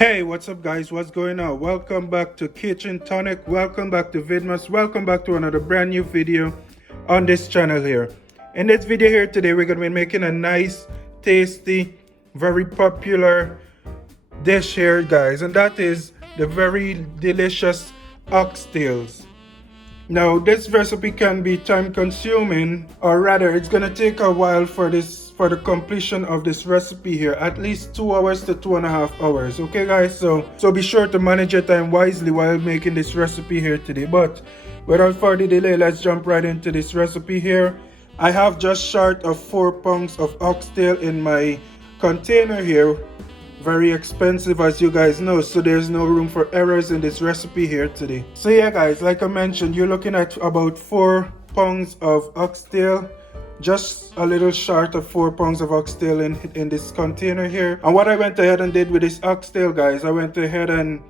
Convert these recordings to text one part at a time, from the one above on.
Hey, what's up guys? What's going on? Welcome back to Kitchen Tonic. Welcome back to Vidmas. Welcome back to another brand new video on this channel here. In this video here today, we're going to be making a nice, tasty, very popular dish here guys. And that is the very delicious oxtails. Now this recipe can be time consuming, or rather it's gonna take a while for the completion of this recipe here, at least 2 hours to 2.5 hours. Okay guys, so be sure to manage your time wisely while making this recipe here today. But without further delay, let's jump right into this recipe here. I have just short of 4 pounds of oxtail in my container here. Very expensive, as you guys know, so there's no room for errors in this recipe here today. So yeah guys, like I mentioned, you're looking at about 4 pounds of oxtail, just a little short of 4 pounds of oxtail in this container here. And what I went ahead and did with this oxtail guys, I went ahead and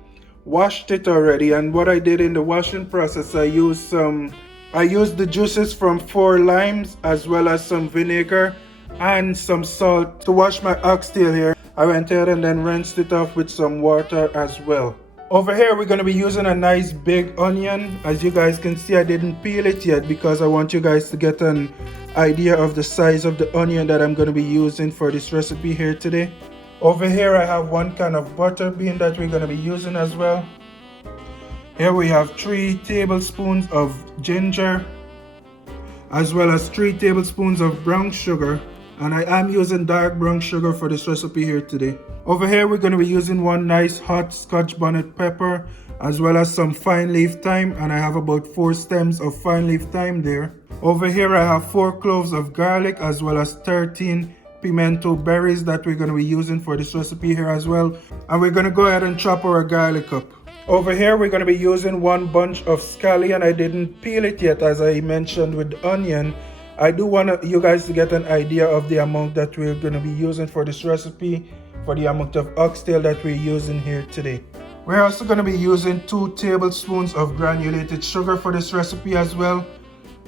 washed it already. And what I did in the washing process, I used the juices from 4 limes as well as some vinegar and some salt to wash my oxtail here. I went ahead and then rinsed it off with some water as well. Over here we're going to be using a nice big onion. As you guys can see, I didn't peel it yet because I want you guys to get an idea of the size of the onion that I'm going to be using for this recipe here today. Over here I have 1 can of butter bean that we're going to be using as well. Here we have 3 tablespoons of ginger, as well as 3 tablespoons of brown sugar. And I am using dark brown sugar for this recipe here today. Over here we're going to be using 1 nice hot Scotch bonnet pepper, as well as some fine leaf thyme, and I have about 4 stems of fine leaf thyme there. Over here I have 4 cloves of garlic, as well as 13 pimento berries that we're going to be using for this recipe here as well. And we're going to go ahead and chop our garlic up. Over here we're going to be using 1 bunch of scallion. I didn't peel it yet, as I mentioned with the onion. I do want you guys to get an idea of the amount that we're going to be using for this recipe, for the amount of oxtail that we're using here today. We're also going to be using 2 tablespoons of granulated sugar for this recipe as well,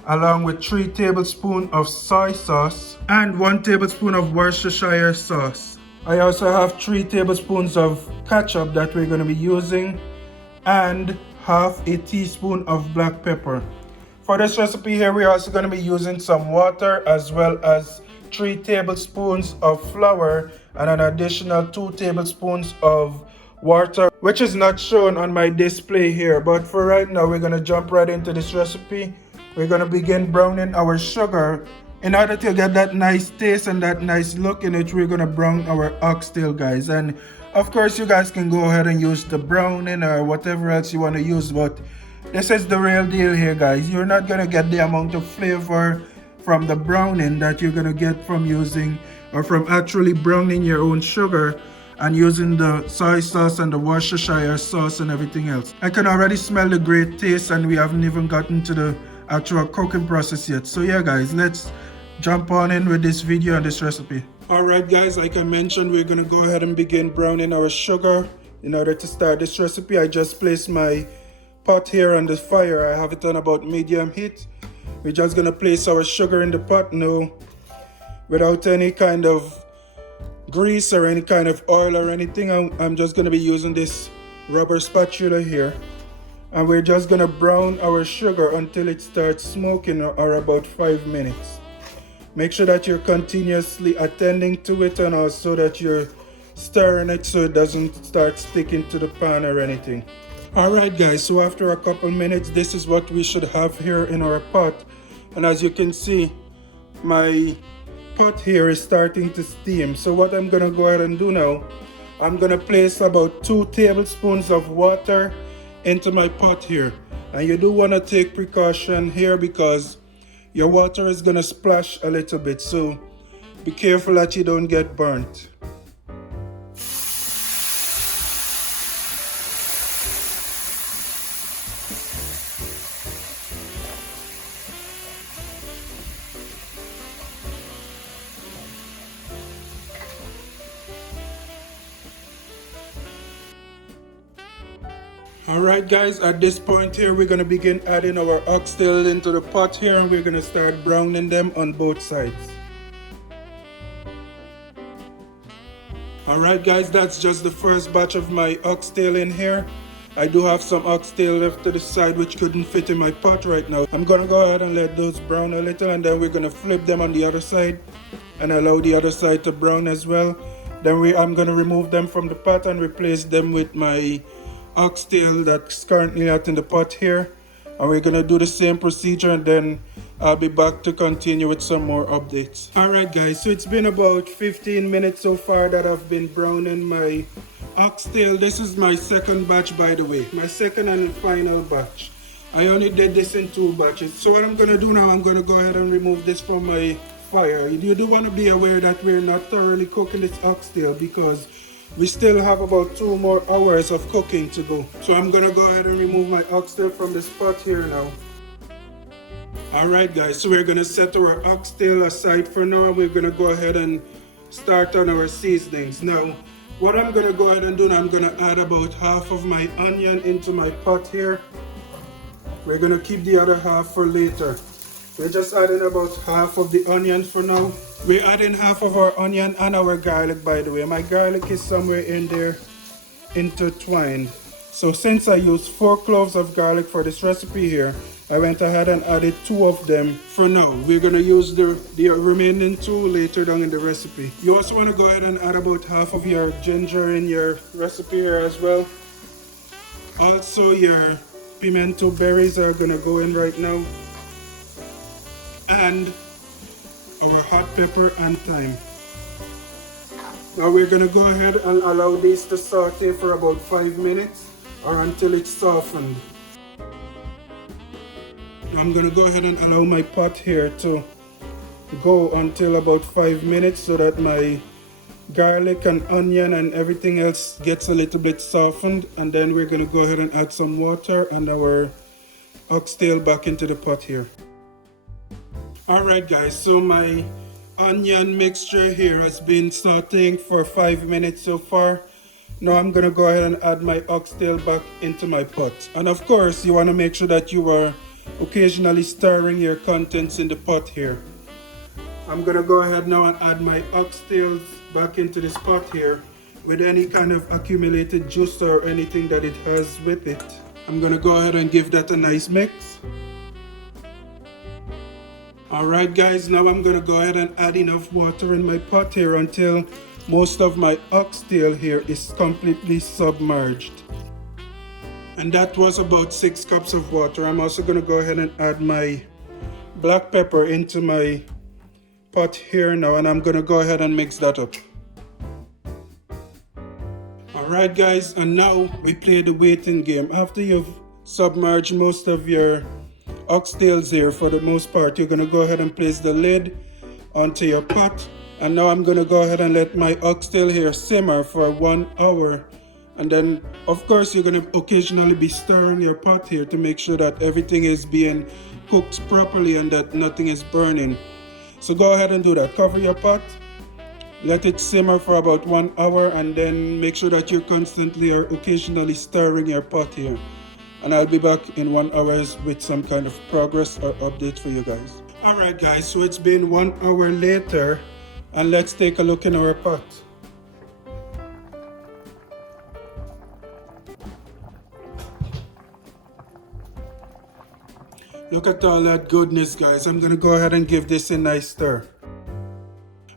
along with 3 tablespoons of soy sauce and 1 tablespoon of Worcestershire sauce. I also have 3 tablespoons of ketchup that we're going to be using, and half a teaspoon of black pepper. For this recipe here, we're also going to be using some water, as well as 3 tablespoons of flour and an additional 2 tablespoons of water, which is not shown on my display here. But for right now, we're going to jump right into this recipe. We're going to begin browning our sugar. In order to get that nice taste and that nice look in it, we're going to brown our oxtail guys. And of course, you guys can go ahead and use the browning or whatever else you want to use, but this is the real deal here guys. You're not going to get the amount of flavor from the browning that you're going to get from using, or from actually browning your own sugar and using the soy sauce and the Worcestershire sauce and everything else. I can already smell the great taste, and we haven't even gotten to the actual cooking process yet. So yeah guys, let's jump on in with this video and this recipe. Alright guys, like I mentioned, we're going to go ahead and begin browning our sugar. In order to start this recipe, I just placed my pot here on the fire. I have it on about medium heat. We're just gonna place our sugar in the pot now, without any kind of grease or any kind of oil or anything. I'm just gonna be using this rubber spatula here, and we're just gonna brown our sugar until it starts smoking, or about 5 minutes. Make sure that you're continuously attending to it, and also that you're stirring it so it doesn't start sticking to the pan or anything. Alright guys, so after a couple minutes, this is what we should have here in our pot. And as you can see, my pot here is starting to steam. So what I'm going to go ahead and do now, I'm going to place about 2 tablespoons of water into my pot here. And you do want to take precaution here because your water is going to splash a little bit. So be careful that you don't get burnt. Alright guys, at this point here, we're going to begin adding our oxtail into the pot here, and we're going to start browning them on both sides. Alright guys, that's just the first batch of my oxtail in here. I do have some oxtail left to the side which couldn't fit in my pot right now. I'm gonna go ahead and let those brown a little, and then we're gonna flip them on the other side and allow the other side to brown as well. Then I'm gonna remove them from the pot and replace them with my oxtail that's currently out in the pot here. And we're gonna do the same procedure, and then I'll be back to continue with some more updates. Alright guys, so it's been about 15 minutes so far that I've been browning my oxtail. This is my second batch, by the way, my second and final batch. I only did this in 2 batches. So what I'm gonna do now, I'm gonna go ahead and remove this from my fire. You do want to be aware that we're not thoroughly cooking this oxtail because we still have about 2 more hours of cooking to go. So I'm gonna go ahead and remove my oxtail from this pot here now. Alright guys, so we're gonna set our oxtail aside for now. We're gonna go ahead and start on our seasonings. Now, what I'm gonna go ahead and do now, I'm gonna add about half of my onion into my pot here. We're gonna keep the other half for later. We're just adding about half of the onion for now. We're adding half of our onion and our garlic, by the way. My garlic is somewhere in there intertwined. So since I used 4 cloves of garlic for this recipe here, I went ahead and added 2 of them for now. We're gonna use the remaining 2 later down in the recipe. You also wanna go ahead and add about half of your ginger in your recipe here as well. Also your pimento berries are gonna go in right now. And our hot pepper and thyme. Now we're gonna go ahead and allow these to saute for about 5 minutes or until it's softened. I'm gonna go ahead and allow my pot here to go until about 5 minutes so that my garlic and onion and everything else gets a little bit softened, and then we're gonna go ahead and add some water and our oxtail back into the pot here. Alright guys, so my onion mixture here has been sauteing for 5 minutes so far. Now I'm gonna go ahead and add my oxtail back into my pot. And of course, you wanna make sure that you are occasionally stirring your contents in the pot here. I'm gonna go ahead now and add my oxtails back into this pot here with any kind of accumulated juice or anything that it has with it. I'm gonna go ahead and give that a nice mix. Alright guys, now I'm gonna go ahead and add enough water in my pot here until most of my oxtail here is completely submerged. And that was about 6 cups of water. I'm also gonna go ahead and add my black pepper into my pot here now, and I'm gonna go ahead and mix that up. Alright guys, and now we play the waiting game. After you've submerged most of your oxtails here, for the most part, you're gonna go ahead and place the lid onto your pot. And now I'm gonna go ahead and let my oxtail here simmer for 1 hour. And then of course you're gonna occasionally be stirring your pot here to make sure that everything is being cooked properly and that nothing is burning. So go ahead and do that. Cover your pot, let it simmer for about 1 hour, and then make sure that you're constantly or occasionally stirring your pot here. And I'll be back in 1 hour with some kind of progress or update for you guys. Alright guys, so it's been 1 hour later, and let's take a look in our pot. Look at all that goodness guys. I'm gonna go ahead and give this a nice stir.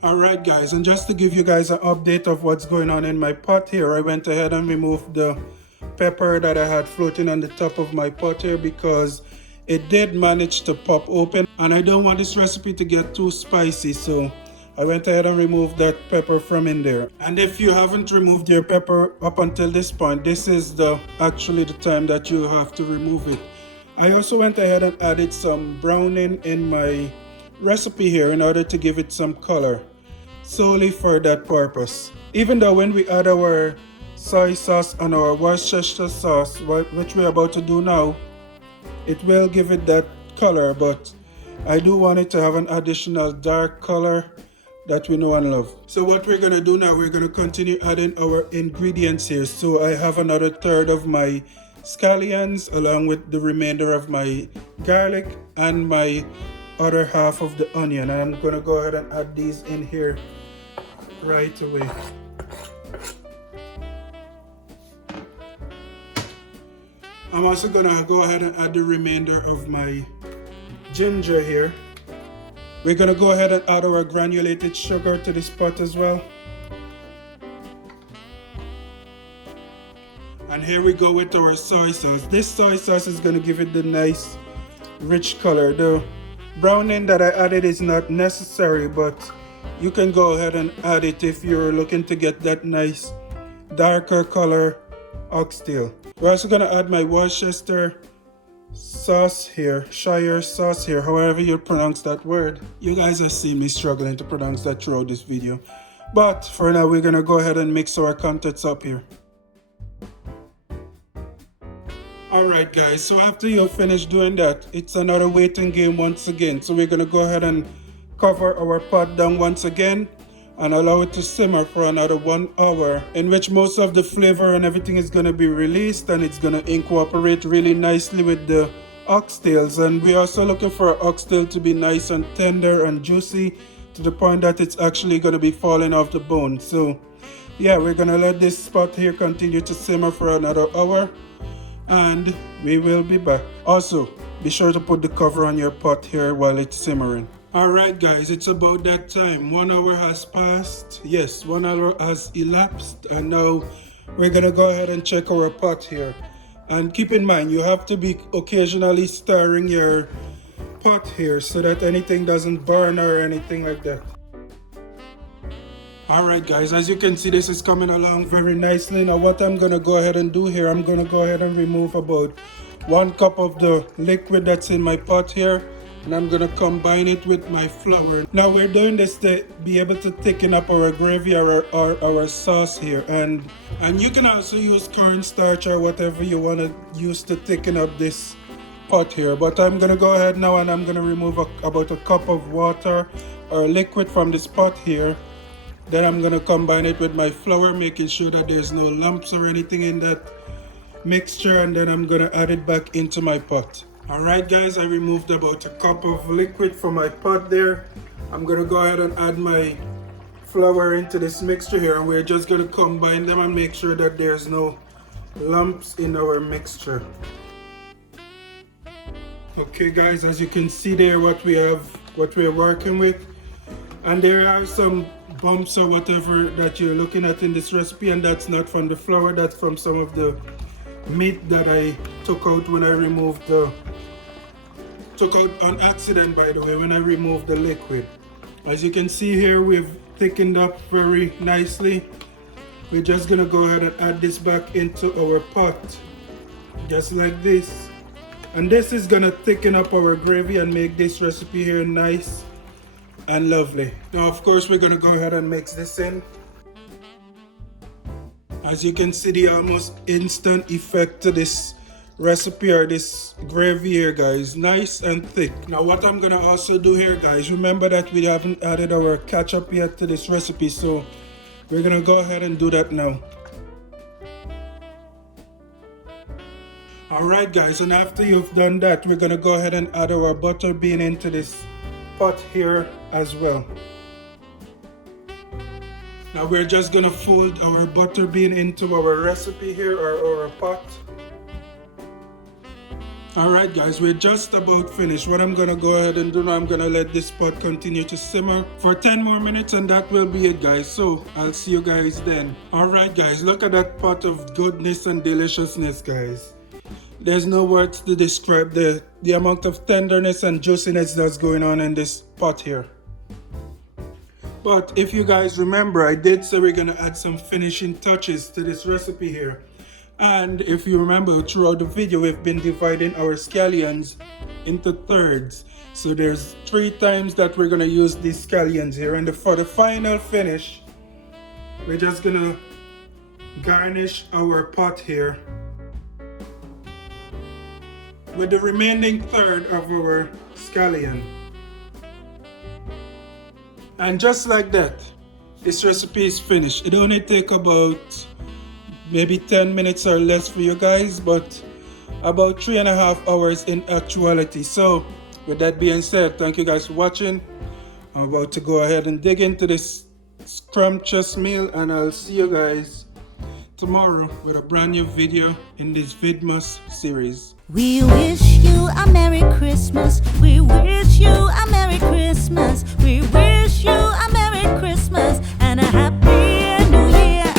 Alright guys, and just to give you guys an update of what's going on in my pot here, I went ahead and removed the pepper that I had floating on the top of my pot here because it did manage to pop open, and I don't want this recipe to get too spicy, so I went ahead and removed that pepper from in there. And if you haven't removed your pepper up until this point, this is actually the time that you have to remove it. I also went ahead and added some browning in my recipe here in order to give it some color, solely for that purpose. Even though when we add our soy sauce and our Worcestershire sauce, which we're about to do now, it will give it that color, but I do want it to have an additional dark color that we know and love. So what we're gonna do now, we're gonna continue adding our ingredients here. So I have another third of my scallions along with the remainder of my garlic and my other half of the onion, and I'm gonna go ahead and add these in here right away. I'm also gonna go ahead and add the remainder of my ginger here. We're gonna go ahead and add our granulated sugar to this pot as well. And here we go with our soy sauce. This soy sauce is gonna give it the nice rich color. The browning that I added is not necessary, but you can go ahead and add it if you're looking to get that nice darker color oxtail. We're also gonna add my Worcester sauce here, Shire sauce here, however you pronounce that word. You guys have seen me struggling to pronounce that throughout this video. But for now, we're gonna go ahead and mix our contents up here. Alright guys, so after you finish doing that, it's another waiting game once again. So we're gonna go ahead and cover our pot down once again and allow it to simmer for another 1 hour, in which most of the flavor and everything is gonna be released, and it's gonna incorporate really nicely with the oxtails. And we're also looking for our oxtail to be nice and tender and juicy to the point that it's actually gonna be falling off the bone. So yeah, we're gonna let this pot here continue to simmer for another hour, and we will be back. Also, be sure to put the cover on your pot here while it's simmering. Alright guys, it's about that time. 1 hour has passed. Yes, 1 hour has elapsed, and now we're gonna go ahead and check our pot here. And keep in mind, you have to be occasionally stirring your pot here so that anything doesn't burn or anything like that. Alright guys, as you can see, this is coming along very nicely. Now what I'm gonna go ahead and do here, I'm gonna go ahead and remove about 1 cup of the liquid that's in my pot here, and I'm gonna combine it with my flour. Now we're doing this to be able to thicken up our gravy or our sauce here, and you can also use cornstarch or whatever you want to use to thicken up this pot here. But I'm gonna go ahead now and I'm gonna remove about a cup of water or liquid from this pot here. Then I'm gonna combine it with my flour, making sure that there's no lumps or anything in that mixture, and then I'm gonna add it back into my pot. Alright guys, I removed about a cup of liquid from my pot there. I'm gonna go ahead and add my flour into this mixture here, and we're just gonna combine them and make sure that there's no lumps in our mixture. Okay guys, as you can see there, what we're working with, and there are some bumps or whatever that you're looking at in this recipe, and that's not from the flour, that's from some of the meat that I took out when I removed took out on accident, by the way, when I removed the liquid. As you can see here, we've thickened up very nicely. We're just gonna go ahead and add this back into our pot, just like this. And this is gonna thicken up our gravy and make this recipe here nice and lovely. Now of course we're gonna go ahead and mix this in. As you can see, the almost instant effect to this recipe or this gravy here guys, nice and thick. Now what I'm gonna also do here guys, remember that we haven't added our ketchup yet to this recipe, so we're gonna go ahead and do that now. Alright guys, and after you've done that, we're gonna go ahead and add our butter bean into this pot here as well. Now we're just gonna fold our butter bean into our recipe here, or our pot. Alright guys, we're just about finished. What I'm gonna go ahead and do now, I'm gonna let this pot continue to simmer for 10 more minutes, and that will be it guys. So I'll see you guys then. Alright guys, look at that pot of goodness and deliciousness guys. There's no words to describe the amount of tenderness and juiciness that's going on in this pot here. But if you guys remember, I did say we're gonna add some finishing touches to this recipe here. And if you remember, throughout the video, we've been dividing our scallions into thirds. So there's 3 times that we're gonna use these scallions here. And for the final finish, we're just gonna garnish our pot here with the remaining third of our scallion. And just like that, this recipe is finished. It only take about maybe 10 minutes or less for you guys, but about 3.5 hours in actuality. So with that being said, thank you guys for watching. I'm about to go ahead and dig into this scrumptious meal, and I'll see you guys tomorrow with a brand new video in this Vidmas series. We wish you a Merry Christmas. We wish